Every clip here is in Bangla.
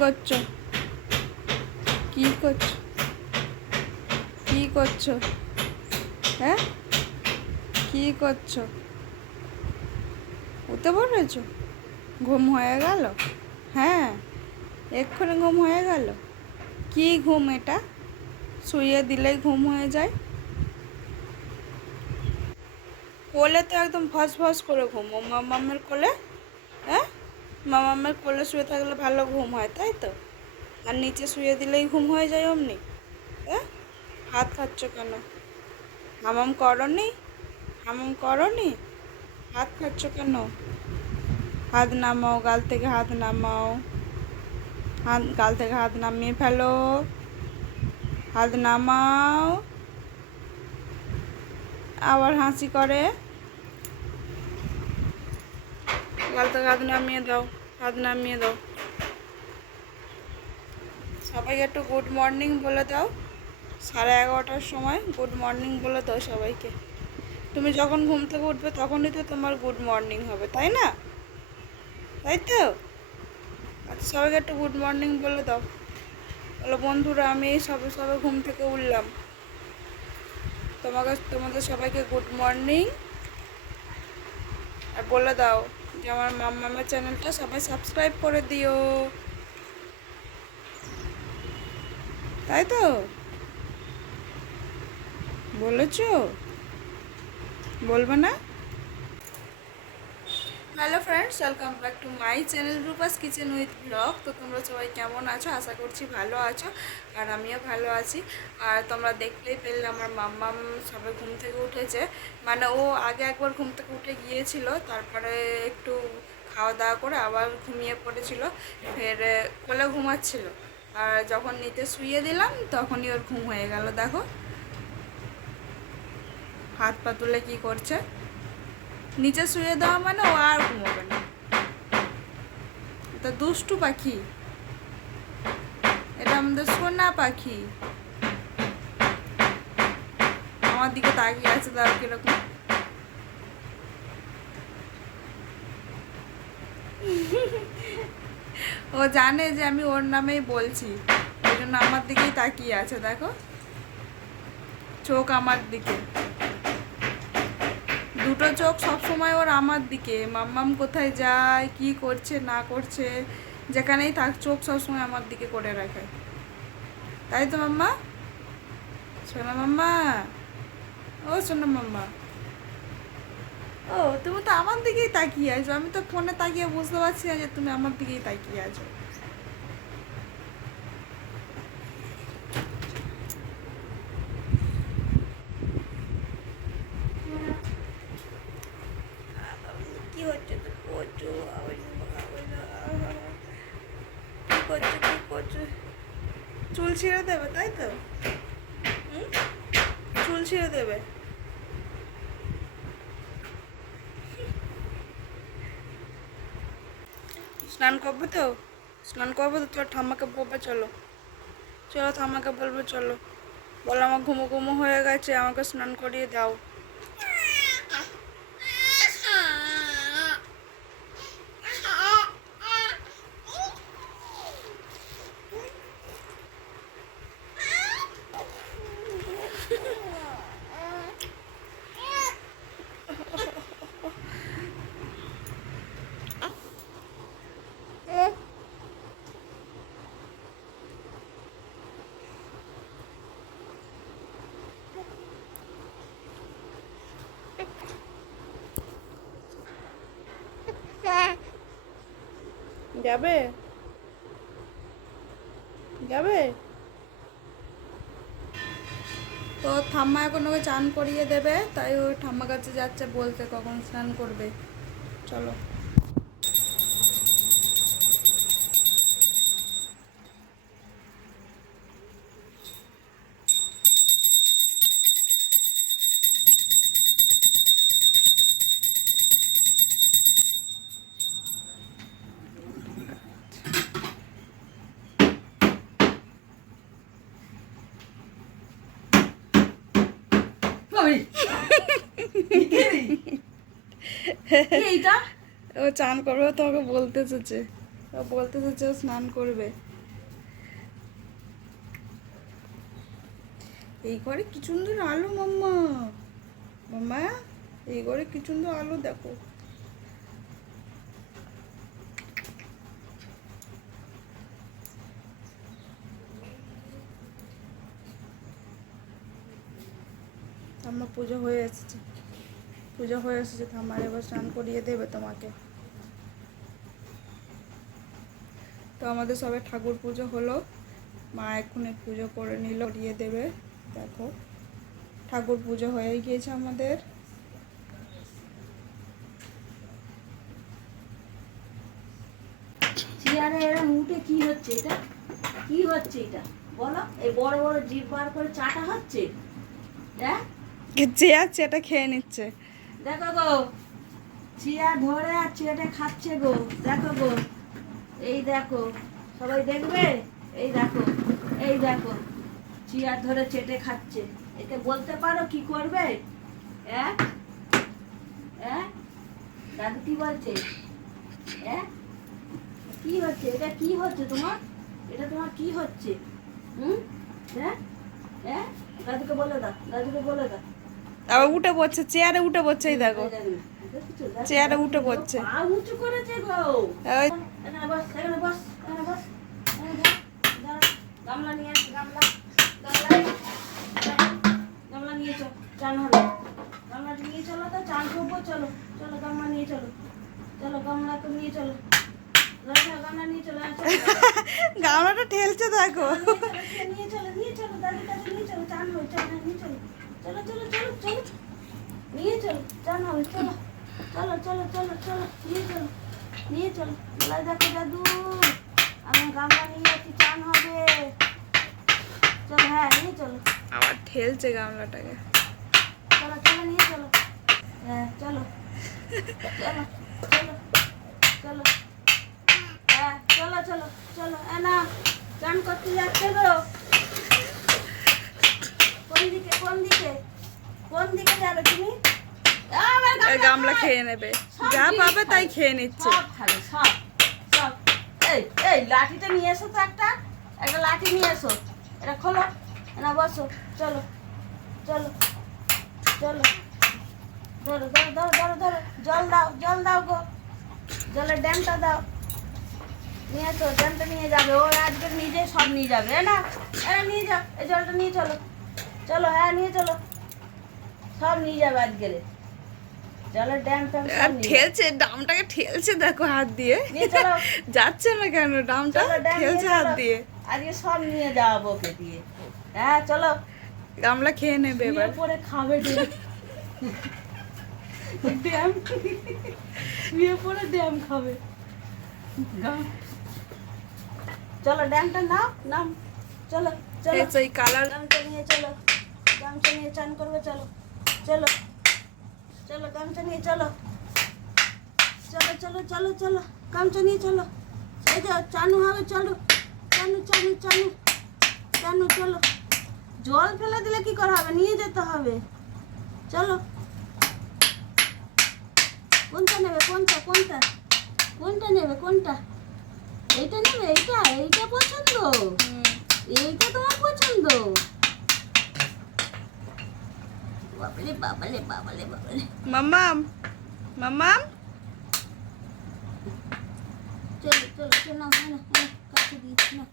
করছো? কি করছো? কি করছো? হ্যাঁ, কি করছো? উঠে পড়েছো? ঘুম হয়ে গেল? হ্যাঁ, এক্ষুনি ঘুম হয়ে গেল। কি ঘুম এটা? শুইয়ে দিলেই ঘুম হয়ে যায়। কোলে তো একদম ভস ভস করে ঘুম। ও মামামের কোলে? হ্যাঁ, মামামের কোলে শুয়ে থাকলে ভালো ঘুম হয়, তাই তো? আর নিচে শুয়ে দিলেই ঘুম হয়ে যায় অমনি? হ্যাঁ, হাত খাচ্ছ কেন? হামাম করনি? হামাম করনি? হাত খাচ্ছ কেন? হাত নামাও, গাল থেকে হাত নামাও। হাত, গাল থেকে হাত নামিয়ে ফেলো। হাত নামাও। আবার হাসি করে। গাল থেকে হাত নামিয়ে দাও। হাত নামিয়ে দাও। সবাইকে একটু গুড মর্নিং বলে দাও। 11:30টার সময় গুড মর্নিং বলে দাও সবাইকে। তুমি যখন ঘুম থেকে উঠবে তখনই তো তোমার গুড মর্নিং হবে, তাই না? তাই তো? আচ্ছা, সবাইকে একটু গুড মর্নিং বলে দাও। বলো, বন্ধুরা, আমি এই সবে সবে ঘুম থেকে উঠলাম। তোমাদের সবাইকে গুড মর্নিং। আর বলে দাও যে আমার মাম্মামের চ্যানেলটা সবাই সাবস্ক্রাইব করে দিও। তাই তো? বলেছো? বলবে না? Hello friends, welcome back to my channel Rupa's kitchen with blog. তো তোমরা সবাই কেমন আছো? আশা করছি ভালো আছো, আর আমিও ভালো আছি। আর তোমরা দেখতেই পেলে আমার মাম্মাম সবে ঘুম থেকে উঠেছে। মানে ও আগে একবার ঘুম থেকে উঠে গিয়েছিল, তারপরে একটু খাওয়া দাওয়া করে আবার ঘুমিয়ে পড়েছিল, ফের কোলে ঘুমাচ্ছিল। আর যখন নিতে শুইয়ে দিলাম তখনই ওর ঘুম হয়ে গেল। দেখো হাত পা তুলে কী করছে। নিচে শুয়ে দেওয়া মানে ও আর ঘুমোবে না। এটা দুষ্টু পাখি, এটা আমাদের সোনা পাখি। আমার দিকে তাকিয়ে আছে, তার কিরকম। ও জানে যে আমি ওর নামেই বলছি, ওই জন্য আমার দিকেই তাকিয়ে আছে। দেখো, চোখ আমার দিকে, দুটো চোখ সবসময় ওর আমার দিকে। মাম্মাম কোথায় যায়, কি করছে না করছে, যেখানেই থাক চোখ সবসময় আমার দিকে করে রাখে। তাই তো মাম্মা? সোনা মাম্মা, ও সোনা মাম্মা, ও তুমি তো আমার দিকেই তাকিয়ে আছো। আমি তো ফোনে তাকিয়ে বুঝতে পারছি না যে তুমি আমার দিকেই তাকিয়ে আছো। কি হচ্ছে তো করছো? কি করছো? কি করছো? চুল ছিঁড়ে দেবে, তাই তো? চুল ছিঁড়ে দেবে? স্নান করবে তো? স্নান করবে তো? চলো ঠাম্মাকে বলবে, চলো চলো ঠাম্মাকে বলবে, চলো বলো আমার ঘুমো ঘুমো হয়ে গেছে, আমাকে স্নান করিয়ে দাও। যাবে? যাবে? তো ঠাম্মা এখন ওকে চান করিয়ে দেবে, তাই ওই ঠাম্মা কাছে যাচ্ছে বলতে কখন স্নান করবে। চলো। ও চান করবে, তোমাকে বলতে এসেছে। ও বলতে এসেছে ও স্নান করবে। এই ঘরে কি সুন্দর আলো মাম্মা। মাম্মা এই ঘরে কি সুন্দর আলো দেখো। ঠাম্মা পুজো হয়ে এসেছে, পুজো হয়ে এসেছে। ঠাম্মার এবার স্নান করিয়ে দেবে তোমাকে। তো আমাদের সবাই ঠাকুর পুজো হলো, মা এক্ষুনি পুজো করে নিল, করিয়ে দেবে। দেখো ঠাকুর পুজো হয়ে গিয়েছে আমাদের। চেয়ারে এরম উঠে কি হচ্ছে এটা? কি হচ্ছে এটা বলো? এই বড় বড় জিভ বার করে চাটা হচ্ছে। হ্যাঁ চেয়ার চেটা খেয়ে নিচ্ছে। দেখো গো, চেয়ার ধরে আর চেটে খাচ্ছে গো। দেখো গো, এই দেখো, সবাই দেখবে। এই দেখো, এই দেখো, চেয়ার ধরে চেটে খাচ্ছে। একে বলতে পারো কি করবে? হ্যাঁ হ্যাঁ, দাদু কি বলছে? হ্যাঁ, কি হচ্ছে এটা? কি হচ্ছে তোমার? এটা তোমার কি হচ্ছে? হ্যাঁ হ্যাঁ, দাদুকে বলে দাও, দাদুকে বলে দাও। আবার উঠে পড়ছে, চেয়ারে উঠে পড়ছে। এই দেখো চেয়ারে উঠে পড়ছে। পা উঁচু করেছে গো। ওই এখানে বস, এখানে বস, এখানে বস। গামলা নিয়ে আসি, গামলা, গামলা, গামলা নিয়ে চল, চান হবে। গামলাটা নিয়ে চলো তো, চান করবো। চলো চলো, গামলা নিয়ে চলো, চলো গামলা তো নিয়ে চলো, গামলা নিয়ে চলো। গামলাটা ঠেলছে দেখো। নিয়ে চলো, নিয়ে চলো, দাদির কাছে নিয়ে চলো, চান হবে, চান নিয়ে চলো, চলো চলো চলো চলো, নিয়ে চলো, চান হবে, চলো চলো চলো চলো চলো, নিয়ে চলো, নিয়ে চলো। বলাই দেখো দাদু, আমি গামলা নিয়ে যাচ্ছি, চান হবে। চলো, হ্যাঁ নিয়ে চলো। আবার ঠেলছে গামলাটাকে। চলো চলো, নিয়ে চলো। হ্যাঁ চলো চলো চলো চলো, হ্যাঁ চলো চলো চলো। না, চান করতে যাচ্ছে গো। কোন দিকে, কোন দিকে, কোন দিকে যাবে তুমি? গামলা খেয়ে নেবে, যা পাবে তাই খেয়ে নিচ্ছে। সব খাবে, সব সব। এই এই লাঠিটা নিয়ে এসো তো, একটা একটা লাঠি নিয়ে এসো। এটা খোলো, না বসো। চলো চলো চলো, ধরো ধরো ধরো ধরো ধরো, জল দাও, জল দাও গো, জলের ড্যামটা দাও। নিয়ে এসো, ড্যামটা নিয়ে যাবে ও, আজকে নিজে সব নিয়ে যাবে। না এটা নিয়ে যাও, এই জলটা নিয়ে চলো, চলো, হ্যাঁ নিয়ে চলো, সব নিয়ে যাবে আজকে। জলের ড্যাম ফ্যাম সব আর নিয়ে যাবে। ঠেলছে, ডামটাকে ঠেলছে দেখো হাত দিয়ে। নিয়ে চলো, যাচ্ছে না কেন, ডামটা চলো, ড্যাম নিয়ে ঠেলছে হাত চলো। দিয়ে। আজকে সব নিয়ে যাবো ওকে দিয়ে। হ্যাঁ চলো, গামলা খেয়ে নেবে শুয়ে এবার। পরে খাবে ড্যাম। ড্যাম শুয়ে পরে ড্যাম খাবে। চলো, ড্যামটা নাও, নাও, চলো চলো। এই কালার গামছা নিয়ে চলো, গামছা নিয়ে চান করবে। চলো চলো চলো, গামছা নিয়ে চলো, চলো চলো চলো চলো, গামছা নিয়ে চলো। এই যে চানু হবে, চলো, চানু চানু চানু চানু, চলো। জল ফেলে দিলে কি করা হবে? নিয়ে যেতে হবে। চলো, কোনটা নেবে? কোনটা কোনটা কোনটা নেবে? কোনটা? এইটা নেবে? এইটা, এইটা পছন্দ? এইটা তোমার পছন্দ? বাবালে বাবালে বাবালে বাবালে। মাম্মাম, মাম্মাম চলো চলো চলো, না কাছে দিচ্ছি না,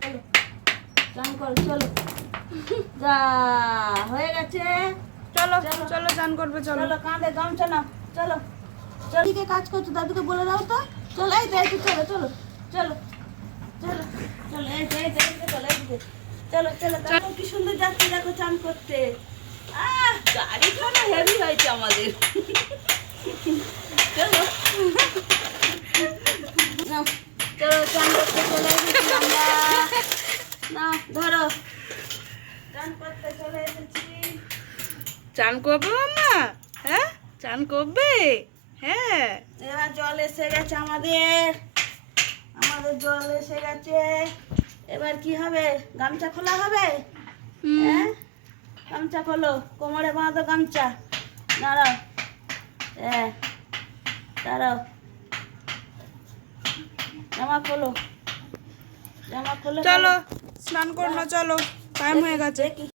চলো চান করো, চলো। যা হয়ে গেছে। চলো চলো চান করবে, চলো। চলো, কাঁধে গামছা নাও, চলো চলো। দিকে কাজ করছো, দাদুকে বলে দাও তো। চলো, এই তো এই তো, চলো চলো চলো চলো চলো, এই তো এই তো এই তো, চলো এইদিকে, চলো চলো। দেখো কি সুন্দর যাচ্ছে, দেখো চান করতে। গাড়িখানা হেভি হয়েছে আমাদের। চলো নাও, চলো চান করতে চলে এসেছি আমরা। না ধরো, চান করতে চলে এসেছি। চান করবে মাম্মা? হ্যাঁ চান করবে, হ্যাঁ। এবার জল এসে গেছে আমাদের, আমাদের জল এসে গেছে। এবার কি হবে? গামছা খোলা হবে। হ্যাঁ, গামছা খোলো, কোমরে বাঁধো গামছা। দাঁড়াও, হ্যাঁ দাঁড়াও, জামা খোলো, জামা খোলো। চলো স্নান করো না, চলো টাইম হয়ে গেছে। দেখি